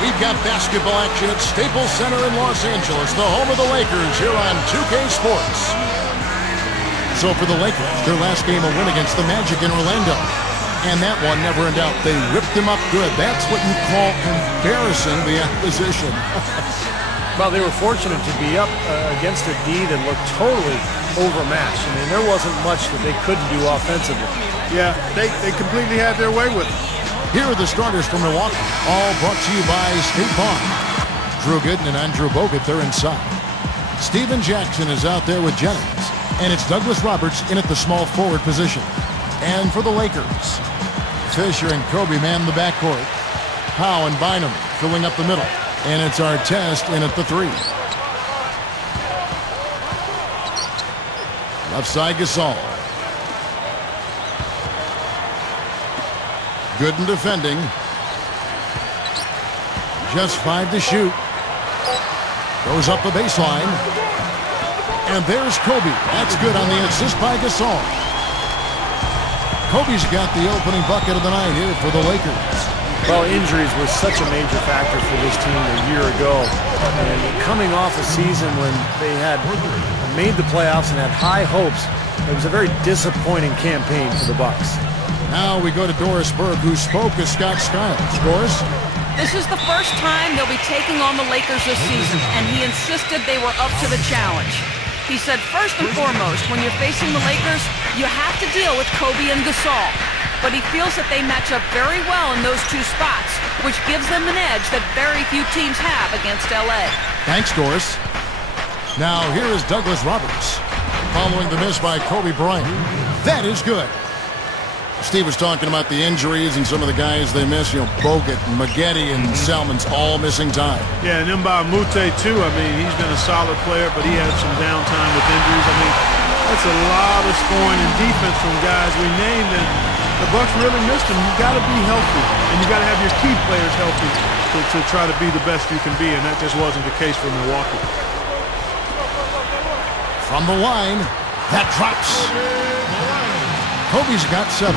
We've got basketball action at Staples Center in Los Angeles, the home of the Lakers, here on 2K Sports. So for the Lakers, their last game a win against the Magic in Orlando. And that one never in doubt. They ripped them up good. That's what you call embarrassing the opposition. Well, they were fortunate to be up against a D that looked totally overmatched. I mean, there wasn't much that they couldn't do offensively. Yeah, they completely had their way with it. Here are the starters from Milwaukee, all brought to you by State Farm. Drew Gooden and Andrew Bogut, they're inside. Steven Jackson is out there with Jennings. And it's Douglas Roberts in at the small forward position. And for the Lakers, Fisher and Kobe man the backcourt. Howe and Bynum filling up the middle. And it's Artest in at the 3. Left side Gasol. Gooden defending. Just 5 to shoot. Goes up the baseline. And there's Kobe. That's good on the assist by Gasol. Kobe's got the opening bucket of the night here for the Lakers. Well, injuries were such a major factor for this team a year ago. And coming off a season when they had made the playoffs and had high hopes, it was a very disappointing campaign for the Bucks. Now we go to Doris Burke, who spoke as Scott Skiles. Doris? This is the first time they'll be taking on the Lakers this season, and he insisted they were up to the challenge. He said, first and foremost, when you're facing the Lakers, you have to deal with Kobe and Gasol. But he feels that they match up very well in those 2 spots, which gives them an edge that very few teams have against LA. Thanks, Doris. Now here is Douglas Roberts, following the miss by Kobe Bryant. That is good. Steve was talking about the injuries and some of the guys they missed. You know, Bogut, Maggette, and Salmon's all missing time. Yeah, and then by Mute, too. I mean, he's been a solid player, but he had some downtime with injuries. I mean, that's a lot of scoring and defense from guys we named, and the Bucks really missed him. You got to be healthy, and you got to have your key players healthy to try to be the best you can be, and that just wasn't the case for Milwaukee. From the line, that drops. Kobe's got 7.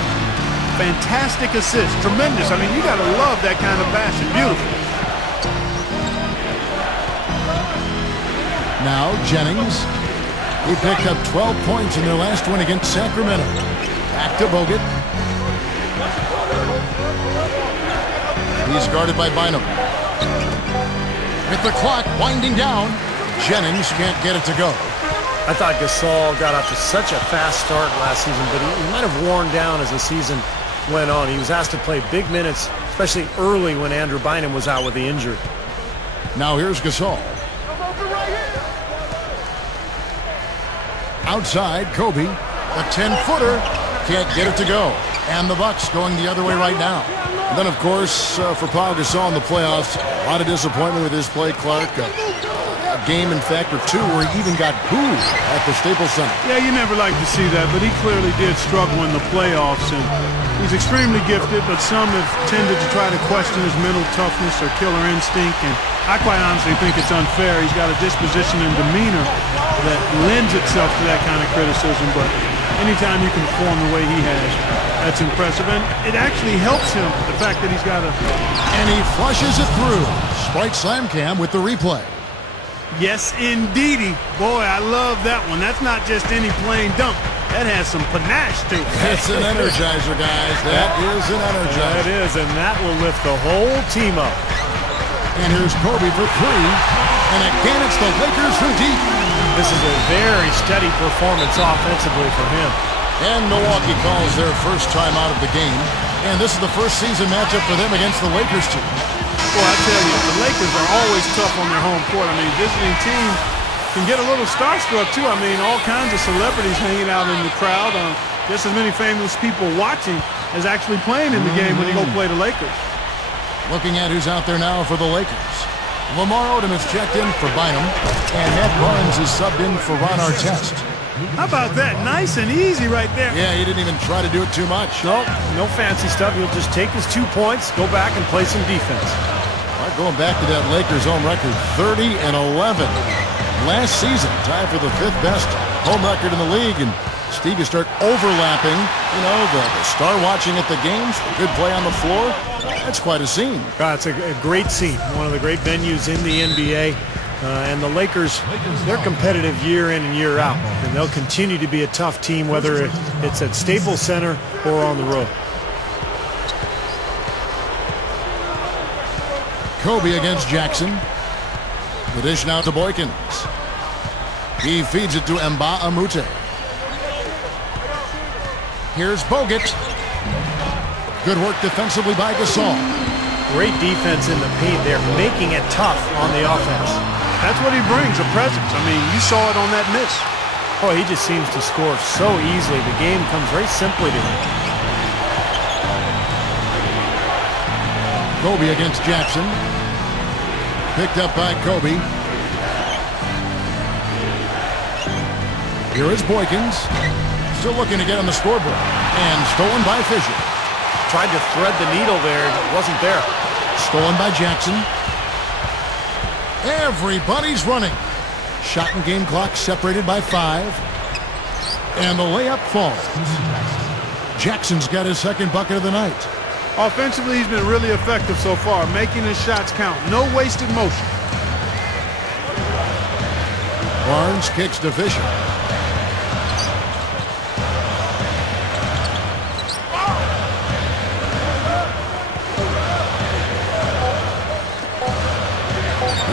Fantastic assist. Tremendous. I mean, you got to love that kind of passion. Beautiful. Now Jennings. He picked up 12 points in their last win against Sacramento. Back to Bogut. He's guarded by Bynum. With the clock winding down, Jennings can't get it to go. I thought Gasol got off to such a fast start last season, but he might have worn down as the season went on. He was asked to play big minutes, especially early when Andrew Bynum was out with the injury. Now here's Gasol. Outside, Kobe. A 10-footer. Can't get it to go. And the Bucks going the other way right now. And then, of course, for Pau Gasol in the playoffs, a lot of disappointment with his play, Clark. A game, in fact, or 2 where he even got booed at the Staples Center. Yeah, you never like to see that, but he clearly did struggle in the playoffs, and he's extremely gifted, but some have tended to try to question his mental toughness or killer instinct, and I quite honestly think it's unfair. He's got a disposition and demeanor that lends itself to that kind of criticism, but anytime you can perform the way he has, that's impressive, and it actually helps him, the fact that he's got a... And he flushes it through. Sprite Slam Cam with the replay. Yes, indeedy. Boy, I love that one. That's not just any plain dunk. That has some panache to it. It's an energizer, guys. That is an energizer. That is, and that will lift the whole team up. And here's Kobe for 3. And again, it's the Lakers from deep. This is a very steady performance offensively for him. And Milwaukee calls their first time out of the game. And this is the first season matchup for them against the Lakers team. Well, I tell you, the Lakers are always tough on their home court. I mean, visiting team can get a little starstruck, too. I mean, all kinds of celebrities hanging out in the crowd. Just as many famous people watching as actually playing in the game when you go play the Lakers. Looking at who's out there now for the Lakers. Lamar Odom is checked in for Bynum. And Matt Barnes is subbed in for Ron Artest. How about that? Nice and easy right there. Yeah, he didn't even try to do it too much. Nope, no fancy stuff. He'll just take his 2 points, go back and play some defense. Going back to that Lakers home record, 30-11. Last season, tied for the 5th best home record in the league, and Steve, you start overlapping, the star watching at the games, good play on the floor. That's quite a scene. It's a great scene, one of the great venues in the NBA. And the Lakers, they're competitive year in and year out. And they'll continue to be a tough team, whether it's at Staples Center or on the road. Kobe against Jackson. The dish now to Boykins. He feeds it to Mba Amute. Here's Bogut. Good work defensively by Gasol. Great defense in the paint there, making it tough on the offense. That's what he brings, a presence. I mean, you saw it on that miss. Oh, he just seems to score so easily. The game comes very simply to him. Kobe against Jackson. Picked up by Kobe. Here is Boykins. Still looking to get on the scoreboard. And stolen by Fisher. Tried to thread the needle there. It wasn't there. Stolen by Jackson. Everybody's running. Shot and game clock separated by 5. And the layup falls. Jackson's got his second bucket of the night. Offensively, he's been really effective so far, making his shots count. No wasted motion. Barnes kicks to Fisher.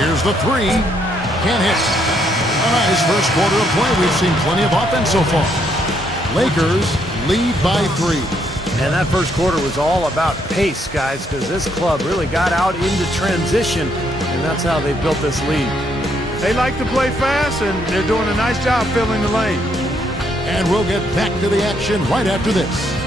Here's the three. Can't hit. A nice first quarter of play. We've seen plenty of offense so far. Lakers lead by 3. And that first quarter was all about pace, guys, because this club really got out into transition, and that's how they built this lead. They like to play fast, and they're doing a nice job filling the lane. And we'll get back to the action right after this.